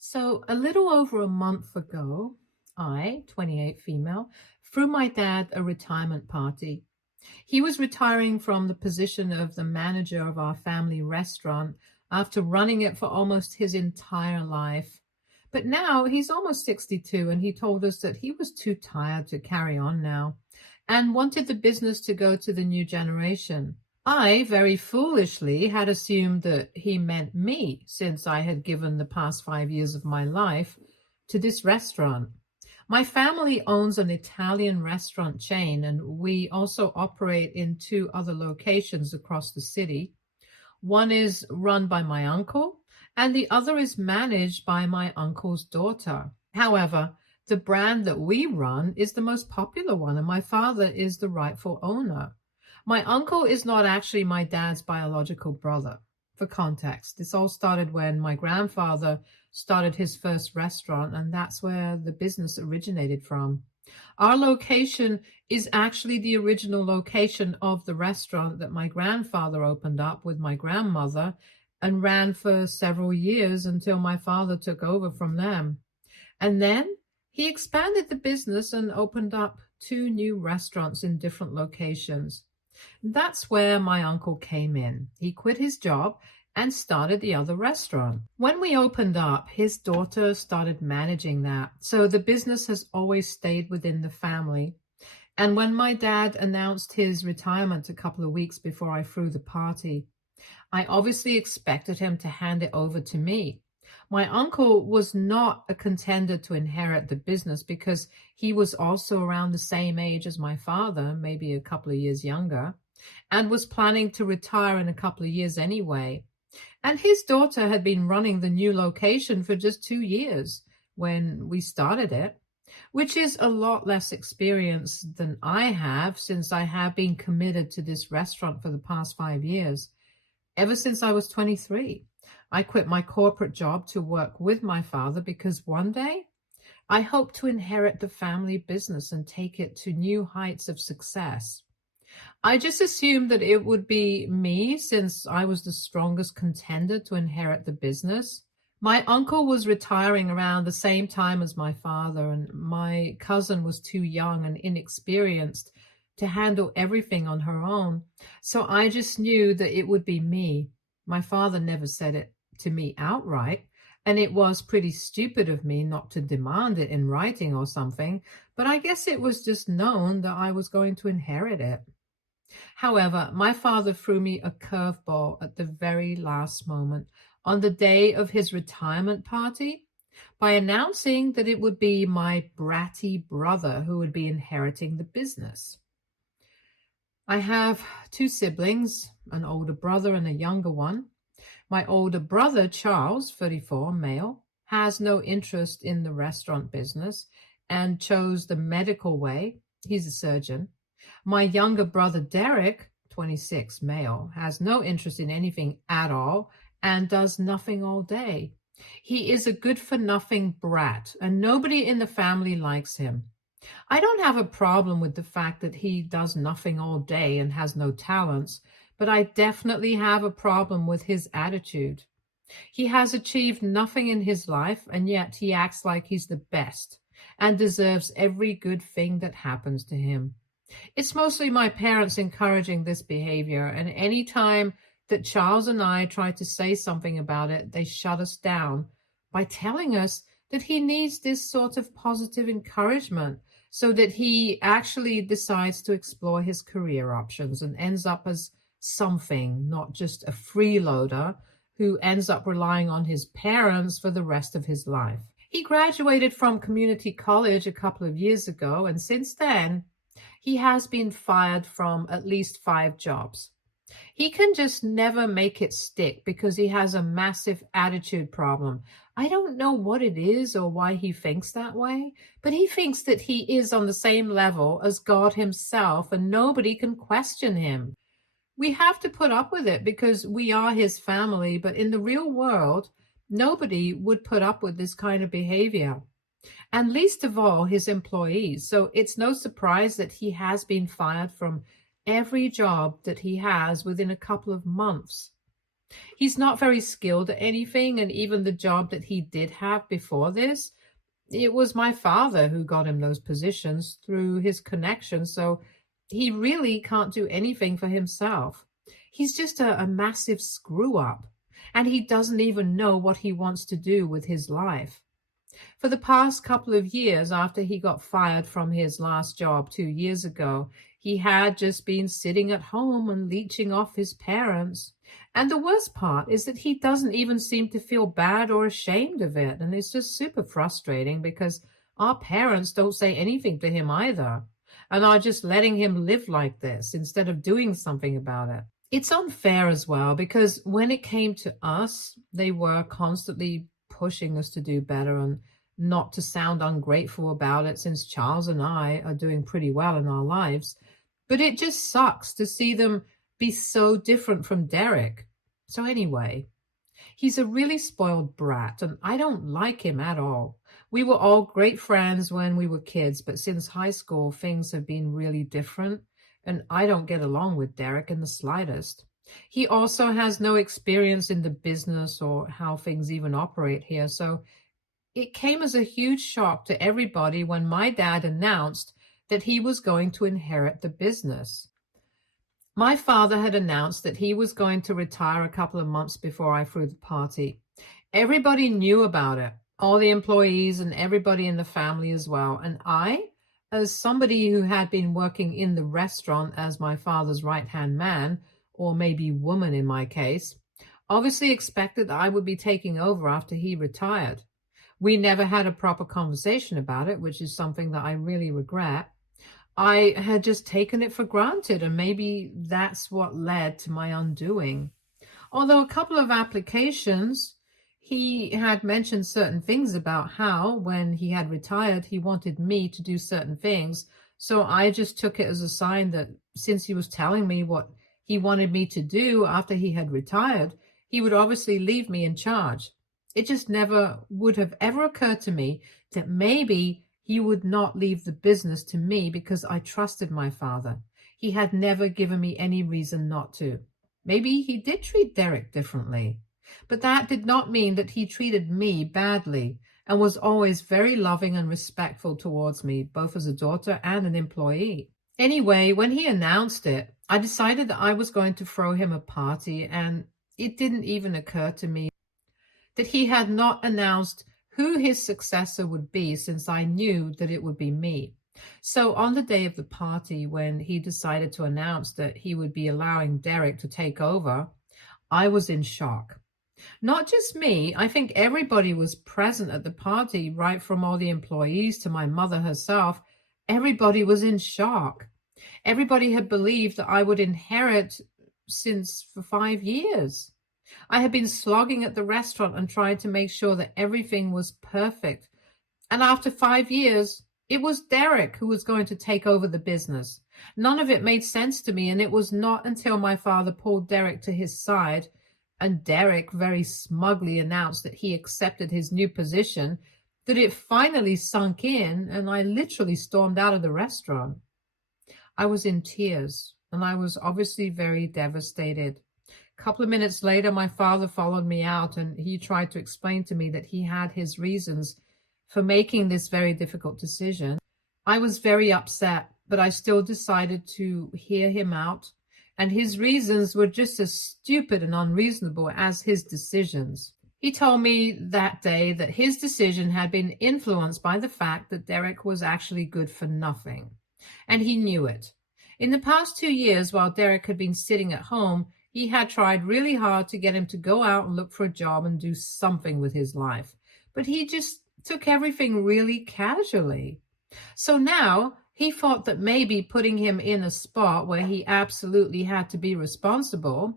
So, a little over a month ago, I, 28 female, threw my dad a retirement party. He was retiring from the position of the manager of our family restaurant after running it for almost his entire life. But now he's almost 62, and he told us that he was too tired to carry on now and wanted the business to go to the new generation. I very foolishly had assumed that he meant me, since I had given the past 5 years of my life to this restaurant. My family owns an Italian restaurant chain, and we also operate in two other locations across the city. One is run by my uncle, and the other is managed by my uncle's daughter. However, the brand that we run is the most popular one, and my father is the rightful owner. My uncle is not actually my dad's biological brother. For context, this all started when my grandfather started his first restaurant, and that's where the business originated from. Our location is actually the original location of the restaurant that my grandfather opened up with my grandmother and ran for several years until my father took over from them. And then he expanded the business and opened up two new restaurants in different locations. That's where my uncle came in. He quit his job and started the other restaurant. When we opened up, his daughter started managing that. So the business has always stayed within the family. And when my dad announced his retirement a couple of weeks before I threw the party, I obviously expected him to hand it over to me. My uncle was not a contender to inherit the business because he was also around the same age as my father, maybe a couple of years younger, and was planning to retire in a couple of years anyway. And his daughter had been running the new location for just 2 years when we started it, which is a lot less experience than I have, since I have been committed to this restaurant for the past 5 years, ever since I was 23. I quit my corporate job to work with my father because one day I hope to inherit the family business and take it to new heights of success. I just assumed that it would be me, since I was the strongest contender to inherit the business. My uncle was retiring around the same time as my father, and my cousin was too young and inexperienced to handle everything on her own. So I just knew that it would be me. My father never said it to me outright, and it was pretty stupid of me not to demand it in writing or something, but I guess it was just known that I was going to inherit it. However, my father threw me a curveball at the very last moment on the day of his retirement party by announcing that it would be my bratty brother who would be inheriting the business. I have two siblings, an older brother and a younger one. My older brother, Charles, 34, male, has no interest in the restaurant business and chose the medical way. He's a surgeon. My younger brother, Derek, 26, male, has no interest in anything at all and does nothing all day. He is a good-for-nothing brat, and nobody in the family likes him. I don't have a problem with the fact that he does nothing all day and has no talents, but I definitely have a problem with his attitude. He has achieved nothing in his life, and yet he acts like he's the best and deserves every good thing that happens to him. It's mostly my parents encouraging this behavior, and any time that Charles and I try to say something about it, they shut us down by telling us that he needs this sort of positive encouragement so that he actually decides to explore his career options and ends up as something, not just a freeloader who ends up relying on his parents for the rest of his life. He graduated from community college a couple of years ago, and since then, he has been fired from at least 5 jobs. He can just never make it stick because he has a massive attitude problem. I don't know what it is or why he thinks that way, but he thinks that he is on the same level as God himself and nobody can question him. We have to put up with it because we are his family, but in the real world, nobody would put up with this kind of behavior, and least of all his employees. So it's no surprise that he has been fired from every job that he has within a couple of months. He's not very skilled at anything, and even the job that he did have before this, it was my father who got him those positions through his connections, so he really can't do anything for himself. He's just a massive screw up, and he doesn't even know what he wants to do with his life. For the past couple of years after he got fired from his last job 2 years ago, he had just been sitting at home and leeching off his parents. And the worst part is that he doesn't even seem to feel bad or ashamed of it. And it's just super frustrating because our parents don't say anything to him either and are just letting him live like this instead of doing something about it. It's unfair as well because when it came to us, they were constantly pushing us to do better and not to sound ungrateful about it since Charles and I are doing pretty well in our lives. But it just sucks to see them be so different from Derek. So anyway, he's a really spoiled brat and I don't like him at all. We were all great friends when we were kids, but since high school, things have been really different and I don't get along with Derek in the slightest. He also has no experience in the business or how things even operate here, so it came as a huge shock to everybody when my dad announced that he was going to inherit the business. My father had announced that he was going to retire a couple of months before I threw the party. Everybody knew about it, all the employees and everybody in the family as well, and I, as somebody who had been working in the restaurant as my father's right-hand man, or maybe woman in my case, obviously expected I would be taking over after he retired. We never had a proper conversation about it, which is something that I really regret. I had just taken it for granted, and maybe that's what led to my undoing. Although a couple of applications, he had mentioned certain things about how, when he had retired, he wanted me to do certain things. So I just took it as a sign that since he was telling me what he wanted me to do after he had retired, he would obviously leave me in charge. It just never would have ever occurred to me that maybe he would not leave the business to me because I trusted my father. He had never given me any reason not to. Maybe he did treat Derek differently, but that did not mean that he treated me badly and was always very loving and respectful towards me, both as a daughter and an employee. Anyway, when he announced it, I decided that I was going to throw him a party, and it didn't even occur to me that he had not announced who his successor would be, since I knew that it would be me. So on the day of the party, when he decided to announce that he would be allowing Derek to take over, I was in shock. Not just me, I think everybody was present at the party, right from all the employees to my mother herself. Everybody was in shock. Everybody had believed that I would inherit since for 5 years. I had been slogging at the restaurant and trying to make sure that everything was perfect. And after 5 years, it was Derek who was going to take over the business. None of it made sense to me, and it was not until my father pulled Derek to his side and Derek very smugly announced that he accepted his new position that it finally sunk in, and I literally stormed out of the restaurant. I was in tears, and I was obviously very devastated. A couple of minutes later, my father followed me out, and he tried to explain to me that he had his reasons for making this very difficult decision. I was very upset, but I still decided to hear him out, and his reasons were just as stupid and unreasonable as his decisions. He told me that day that his decision had been influenced by the fact that Derek was actually good for nothing, and he knew it. In the past 2 years, while Derek had been sitting at home, he had tried really hard to get him to go out and look for a job and do something with his life, but he just took everything really casually. So now he thought that maybe putting him in a spot where he absolutely had to be responsible,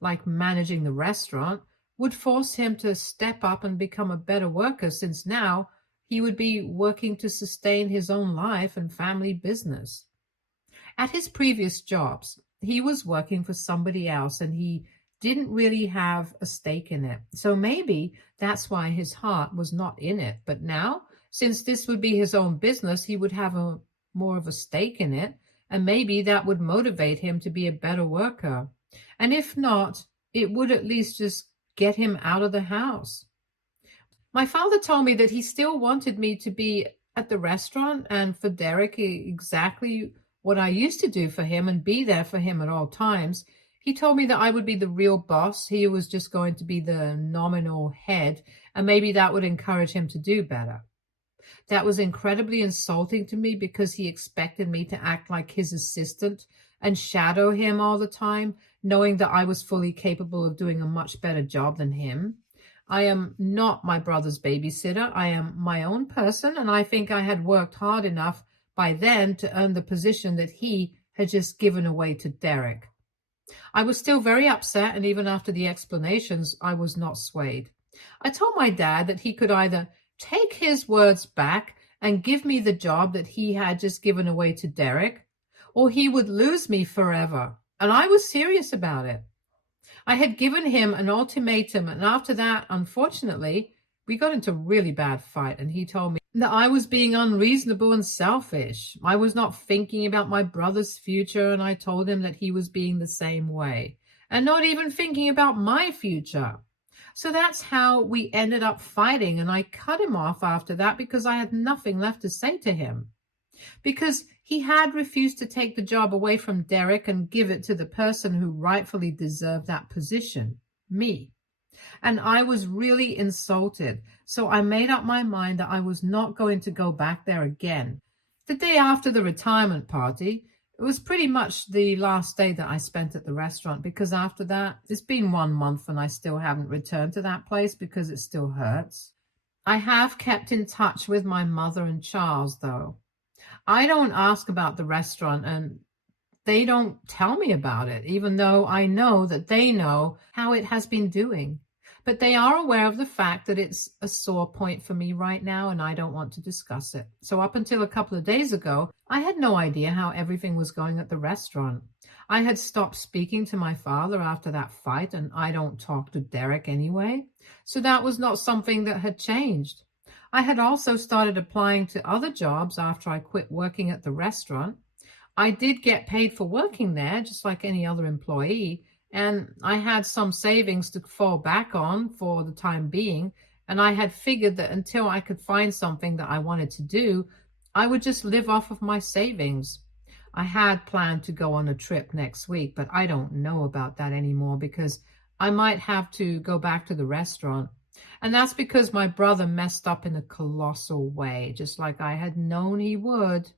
like managing the restaurant, would force him to step up and become a better worker, since now he would be working to sustain his own life and family business. At his previous jobs, he was working for somebody else and he didn't really have a stake in it. So maybe that's why his heart was not in it. But now, since this would be his own business, he would have more of a stake in it, and maybe that would motivate him to be a better worker. And if not, it would at least just get him out of the house. My father told me that he still wanted me to be at the restaurant and for Derek exactly what I used to do for him and be there for him at all times. He told me that I would be the real boss. He was just going to be the nominal head, and maybe that would encourage him to do better. That was incredibly insulting to me because he expected me to act like his assistant and shadow him all the time, knowing that I was fully capable of doing a much better job than him. I am not my brother's babysitter. I am my own person, and I think I had worked hard enough by then to earn the position that he had just given away to Derek. I was still very upset, and even after the explanations, I was not swayed. I told my dad that he could either take his words back and give me the job that he had just given away to Derek, or he would lose me forever. And I was serious about it. I had given him an ultimatum, and after that, unfortunately, we got into a really bad fight, and he told me that I was being unreasonable and selfish. I was not thinking about my brother's future, and I told him that he was being the same way, and not even thinking about my future. So that's how we ended up fighting, and I cut him off after that because I had nothing left to say to him. Because he had refused to take the job away from Derek and give it to the person who rightfully deserved that position, me. And I was really insulted. So I made up my mind that I was not going to go back there again. The day after the retirement party, it was pretty much the last day that I spent at the restaurant, because after that, it's been 1 month and I still haven't returned to that place because it still hurts. I have kept in touch with my mother and Charles, though. I don't ask about the restaurant, and they don't tell me about it, even though I know that they know how it has been doing. But they are aware of the fact that it's a sore point for me right now, and I don't want to discuss it. So up until a couple of days ago, I had no idea how everything was going at the restaurant. I had stopped speaking to my father after that fight, and I don't talk to Derek anyway. So that was not something that had changed. I had also started applying to other jobs after I quit working at the restaurant. I did get paid for working there, just like any other employee, and I had some savings to fall back on for the time being, and I had figured that until I could find something that I wanted to do, I would just live off of my savings. I had planned to go on a trip next week, but I don't know about that anymore because I might have to go back to the restaurant. And that's because my brother messed up in a colossal way, just like I had known he would.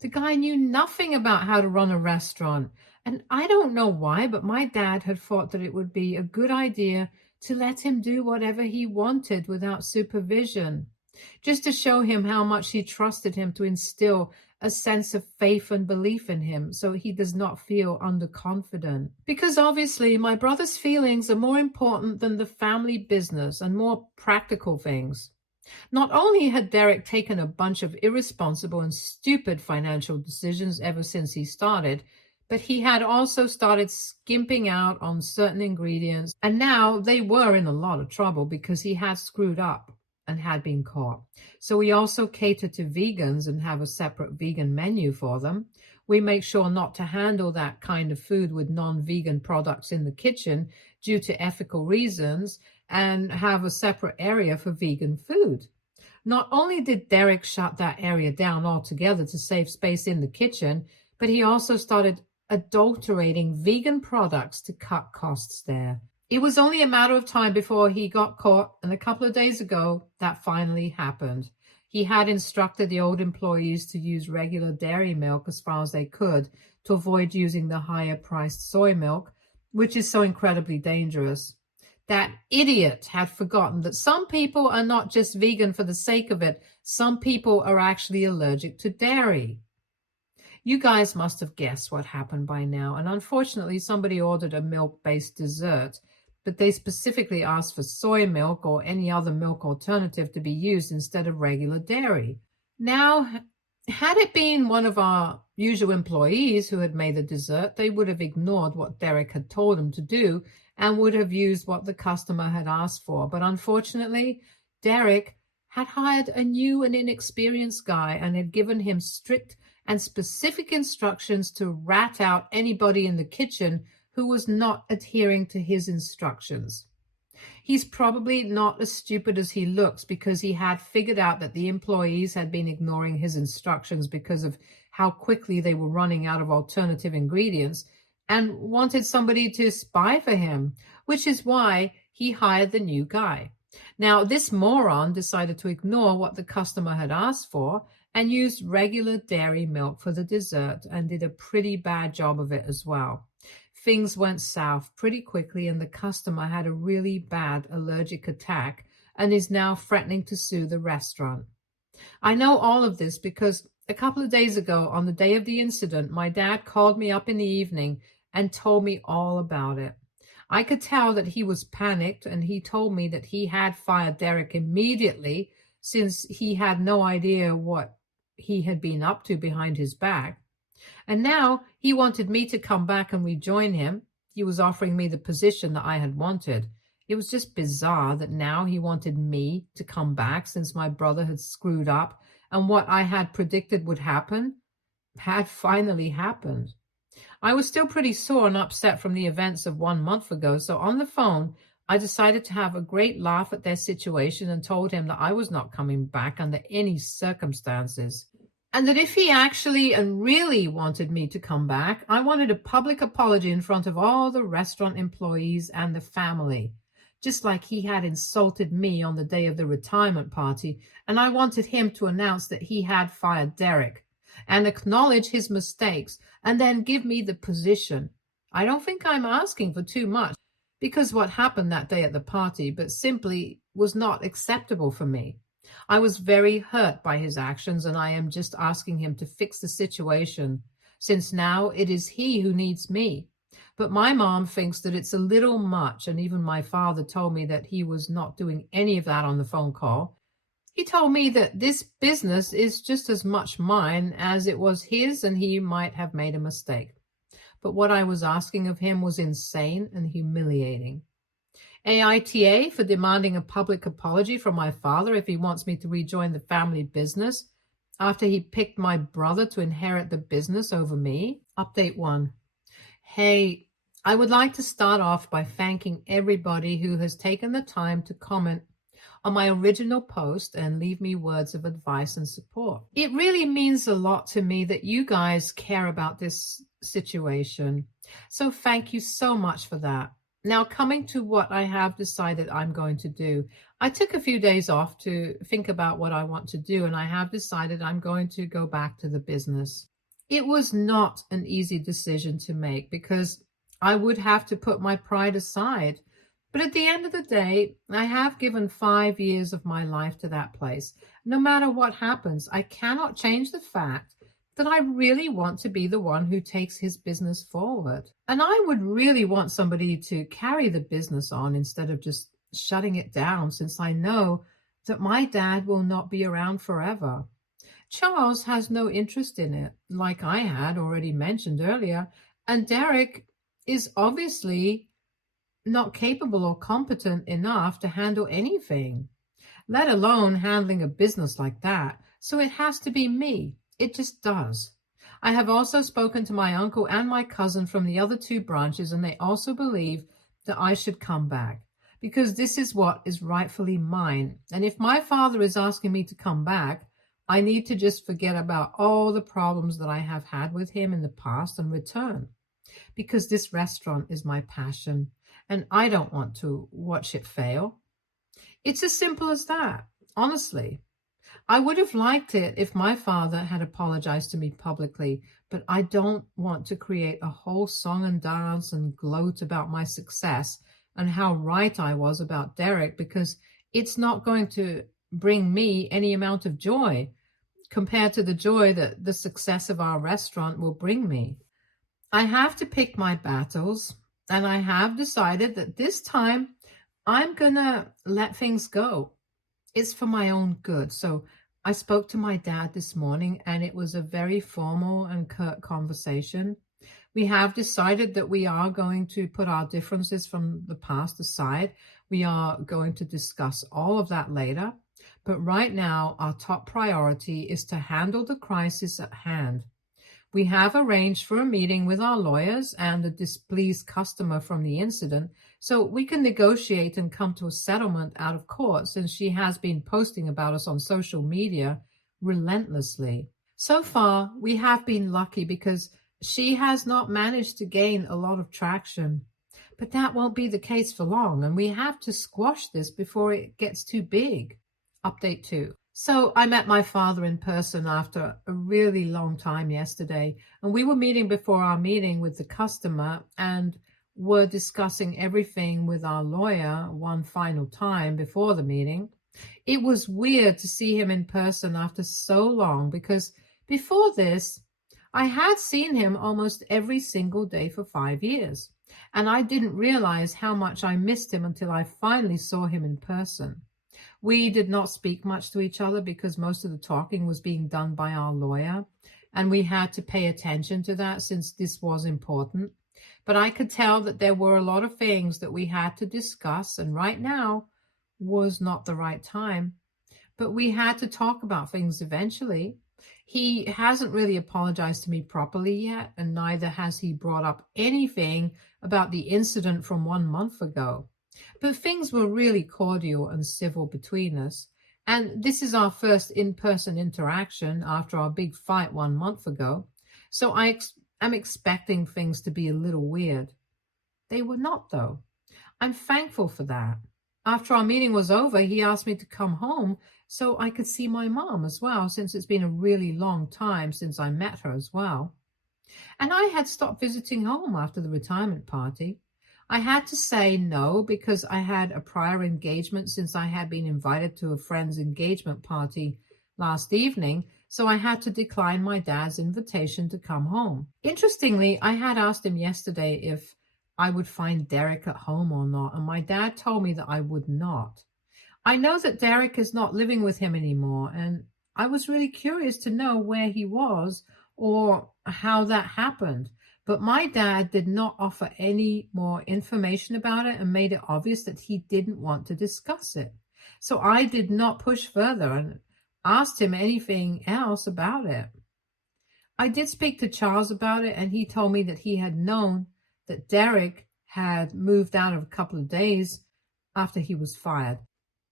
The guy knew nothing about how to run a restaurant. And I don't know why, but my dad had thought that it would be a good idea to let him do whatever he wanted without supervision, just to show him how much he trusted him, to instill a sense of faith and belief in him so he does not feel underconfident. Because obviously my brother's feelings are more important than the family business and more practical things. Not only had Derek taken a bunch of irresponsible and stupid financial decisions ever since he started, but he had also started skimping out on certain ingredients, and now they were in a lot of trouble because he had screwed up and had been caught. So we also cater to vegans and have a separate vegan menu for them. We make sure not to handle that kind of food with non-vegan products in the kitchen due to ethical reasons, and have a separate area for vegan food. Not only did Derek shut that area down altogether to save space in the kitchen, but he also started adulterating vegan products to cut costs there. It was only a matter of time before he got caught, and a couple of days ago, that finally happened. He had instructed the old employees to use regular dairy milk as far as they could to avoid using the higher-priced soy milk, which is so incredibly dangerous. That idiot had forgotten that some people are not just vegan for the sake of it. Some people are actually allergic to dairy. You guys must have guessed what happened by now, and unfortunately somebody ordered a milk-based dessert, but they specifically asked for soy milk or any other milk alternative to be used instead of regular dairy. Now, had it been one of our usual employees who had made the dessert, they would have ignored what Derek had told them to do and would have used what the customer had asked for. But unfortunately, Derek had hired a new and inexperienced guy and had given him strict and specific instructions to rat out anybody in the kitchen who was not adhering to his instructions. He's probably not as stupid as he looks, because he had figured out that the employees had been ignoring his instructions because of how quickly they were running out of alternative ingredients, and wanted somebody to spy for him, which is why he hired the new guy. Now, this moron decided to ignore what the customer had asked for and used regular dairy milk for the dessert, and did a pretty bad job of it as well. Things went south pretty quickly, and the customer had a really bad allergic attack and is now threatening to sue the restaurant. I know all of this because a couple of days ago, on the day of the incident, my dad called me up in the evening and told me all about it. I could tell that he was panicked, and he told me that he had fired Derek immediately, since he had no idea what he had been up to behind his back. And now he wanted me to come back and rejoin him. He was offering me the position that I had wanted. It was just bizarre that now he wanted me to come back, since my brother had screwed up and what I had predicted would happen had finally happened. I was still pretty sore and upset from the events of 1 month ago, so on the phone, I decided to have a great laugh at their situation and told him that I was not coming back under any circumstances. And that if he actually and really wanted me to come back, I wanted a public apology in front of all the restaurant employees and the family, just like he had insulted me on the day of the retirement party, and I wanted him to announce that he had fired Derek and acknowledge his mistakes and then give me the position. I don't think I'm asking for too much, because what happened that day at the party but simply was not acceptable for me. I was very hurt by his actions, and I am just asking him to fix the situation, since now it is he who needs me. But my mom thinks that it's a little much, and even my father told me that he was not doing any of that on the phone call. He told me that this business is just as much mine as it was his, and he might have made a mistake. But what I was asking of him was insane and humiliating. AITA for demanding a public apology from my father if he wants me to rejoin the family business after he picked my brother to inherit the business over me. Update 1. Hey, I would like to start off by thanking everybody who has taken the time to comment on my original post and leave me words of advice and support. It really means a lot to me that you guys care about this situation. So thank you so much for that. Now, coming to what I have decided I'm going to do. I took a few days off to think about what I want to do, and I have decided I'm going to go back to the business. It was not an easy decision to make, because I would have to put my pride aside. But at the end of the day, I have given 5 years of my life to that place. No matter what happens, I cannot change the fact that I really want to be the one who takes his business forward. And I would really want somebody to carry the business on instead of just shutting it down, since I know that my dad will not be around forever. Charles has no interest in it, like I had already mentioned earlier, and Derek is obviously not capable or competent enough to handle anything, let alone handling a business like that. So it has to be me. It just does. I have also spoken to my uncle and my cousin from the other 2 branches, and they also believe that I should come back, because this is what is rightfully mine. And if my father is asking me to come back, I need to just forget about all the problems that I have had with him in the past and return, because this restaurant is my passion, and I don't want to watch it fail. It's as simple as that, honestly. I would have liked it if my father had apologized to me publicly, but I don't want to create a whole song and dance and gloat about my success and how right I was about Derek, because it's not going to bring me any amount of joy compared to the joy that the success of our restaurant will bring me. I have to pick my battles, and I have decided that this time I'm going to let things go. It's for my own good. So I spoke to my dad this morning, and it was a very formal and curt conversation. We have decided that we are going to put our differences from the past aside. We are going to discuss all of that later. But right now, our top priority is to handle the crisis at hand. We have arranged for a meeting with our lawyers and a displeased customer from the incident so we can negotiate and come to a settlement out of court, since she has been posting about us on social media relentlessly. So far, we have been lucky because she has not managed to gain a lot of traction. But that won't be the case for long, and we have to squash this before it gets too big. Update 2. So I met my father in person after a really long time yesterday, and we were meeting before our meeting with the customer and were discussing everything with our lawyer one final time before the meeting. It was weird to see him in person after so long, because before this, I had seen him almost every single day for 5 years, and I didn't realize how much I missed him until I finally saw him in person. We did not speak much to each other because most of the talking was being done by our lawyer, and we had to pay attention to that since this was important. But I could tell that there were a lot of things that we had to discuss, and right now was not the right time. But we had to talk about things eventually. He hasn't really apologized to me properly yet, and neither has he brought up anything about the incident from 1 month ago. But things were really cordial and civil between us, and this is our first in-person interaction after our big fight 1 month ago, so I am expecting things to be a little weird. They were not, though. I'm thankful for that. After our meeting was over, he asked me to come home so I could see my mom as well, since it's been a really long time since I met her as well. And I had stopped visiting home after the retirement party. I had to say no because I had a prior engagement, since I had been invited to a friend's engagement party last evening, so I had to decline my dad's invitation to come home. Interestingly, I had asked him yesterday if I would find Derek at home or not, and my dad told me that I would not. I know that Derek is not living with him anymore, and I was really curious to know where he was or how that happened. But my dad did not offer any more information about it and made it obvious that he didn't want to discuss it. So I did not push further and asked him anything else about it. I did speak to Charles about it, and he told me that he had known that Derek had moved out of a couple of days after he was fired.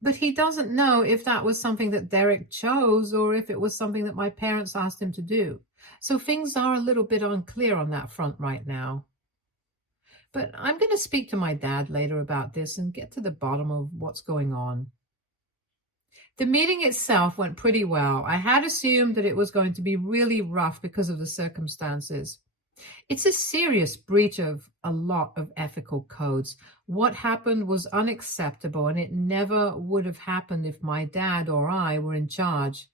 But he doesn't know if that was something that Derek chose or if it was something that my parents asked him to do. So things are a little bit unclear on that front right now. But I'm going to speak to my dad later about this and get to the bottom of what's going on. The meeting itself went pretty well. I had assumed that it was going to be really rough because of the circumstances. It's a serious breach of a lot of ethical codes. What happened was unacceptable, and it never would have happened if my dad or I were in charge.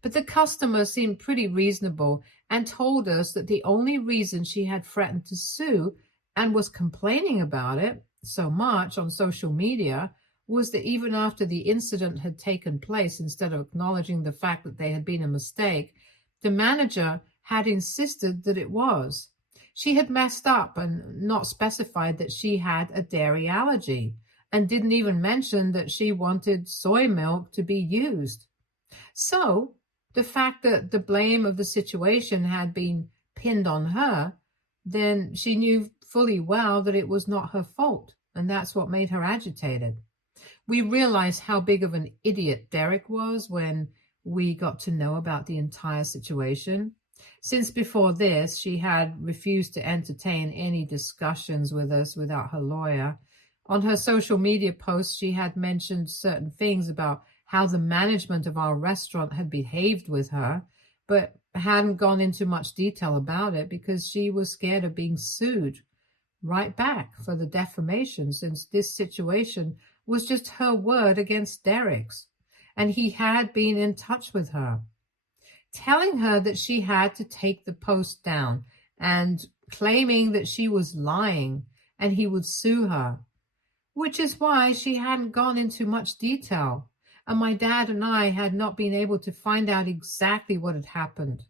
But the customer seemed pretty reasonable and told us that the only reason she had threatened to sue and was complaining about it so much on social media was that even after the incident had taken place, instead of acknowledging the fact that there had been a mistake, the manager had insisted that it was. She had messed up and not specified that she had a dairy allergy, and didn't even mention that she wanted soy milk to be used. So the fact that the blame of the situation had been pinned on her, then she knew fully well that it was not her fault, and that's what made her agitated. We realized how big of an idiot Derek was when we got to know about the entire situation. Since before this, she had refused to entertain any discussions with us without her lawyer. On her social media posts, she had mentioned certain things about how the management of our restaurant had behaved with her, but hadn't gone into much detail about it because she was scared of being sued right back for the defamation, since this situation was just her word against Derek's, and he had been in touch with her, telling her that she had to take the post down and claiming that she was lying and he would sue her, which is why she hadn't gone into much detail, and my dad and I had not been able to find out exactly what had happened.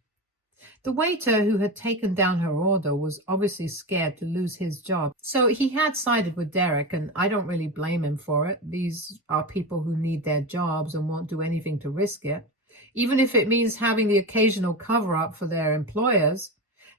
The waiter who had taken down her order was obviously scared to lose his job, so he had sided with Derek, and I don't really blame him for it. These are people who need their jobs and won't do anything to risk it, even if it means having the occasional cover-up for their employers.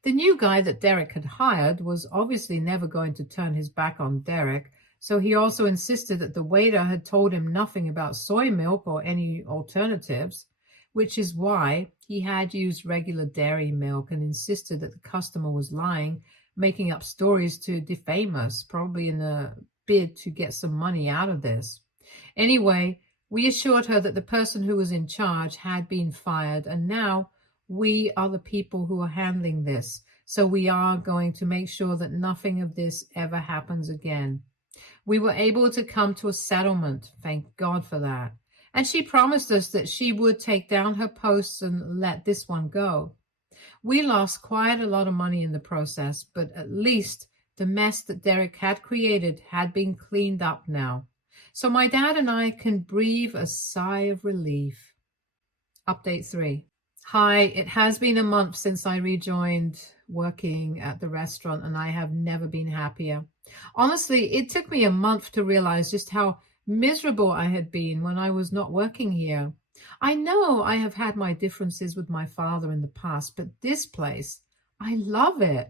The new guy that Derek had hired was obviously never going to turn his back on Derek, so he also insisted that the waiter had told him nothing about soy milk or any alternatives, which is why he had used regular dairy milk and insisted that the customer was lying, making up stories to defame us, probably in a bid to get some money out of this. Anyway, we assured her that the person who was in charge had been fired, and now we are the people who are handling this. So we are going to make sure that nothing of this ever happens again. We were able to come to a settlement, thank God for that. And she promised us that she would take down her posts and let this one go. We lost quite a lot of money in the process, but at least the mess that Derek had created had been cleaned up now. So my dad and I can breathe a sigh of relief. Update 3. Hi, it has been a month since I rejoined working at the restaurant, and I have never been happier. Honestly, it took me a month to realize just how miserable I had been when I was not working here. I know I have had my differences with my father in the past, but this place, I love it.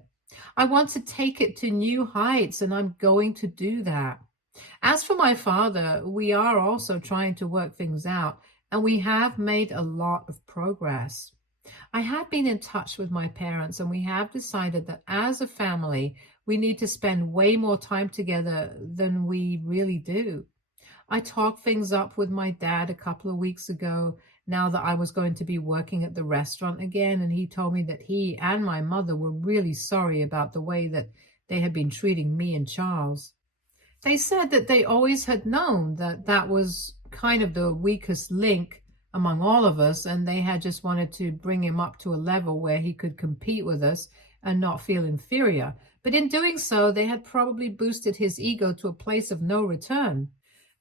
I want to take it to new heights, and I'm going to do that. As for my father, we are also trying to work things out, and we have made a lot of progress. I have been in touch with my parents, and we have decided that as a family, we need to spend way more time together than we really do. I talked things up with my dad a couple of weeks ago, now that I was going to be working at the restaurant again, and he told me that he and my mother were really sorry about the way that they had been treating me and Charles. They said that they always had known that that was kind of the weakest link among all of us, and they had just wanted to bring him up to a level where he could compete with us and not feel inferior. But in doing so, they had probably boosted his ego to a place of no return.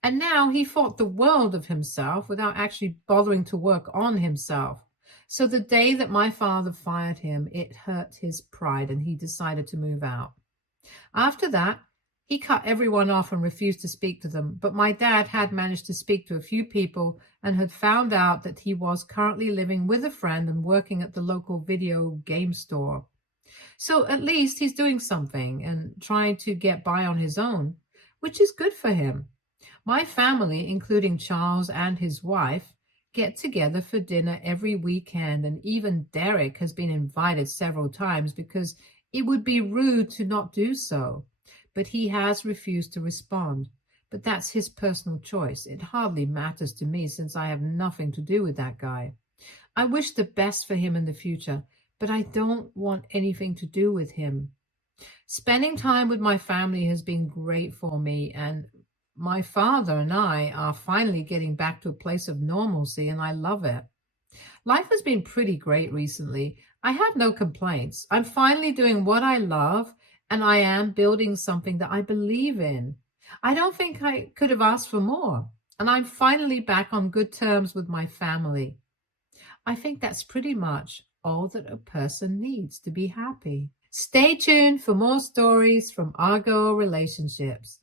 And now he thought the world of himself without actually bothering to work on himself. So the day that my father fired him, it hurt his pride, and he decided to move out. After that, he cut everyone off and refused to speak to them, but my dad had managed to speak to a few people and had found out that he was currently living with a friend and working at the local video game store. So at least he's doing something and trying to get by on his own, which is good for him. My family, including Charles and his wife, get together for dinner every weekend, and even Derek has been invited several times because it would be rude to not do so. But he has refused to respond. But that's his personal choice. It hardly matters to me since I have nothing to do with that guy. I wish the best for him in the future, but I don't want anything to do with him. Spending time with my family has been great for me, and my father and I are finally getting back to a place of normalcy, and I love it. Life has been pretty great recently. I have no complaints. I'm finally doing what I love, and I am building something that I believe in. I don't think I could have asked for more, and I'm finally back on good terms with my family. I think that's pretty much all that a person needs to be happy. Stay tuned for more stories from Argo Relationships.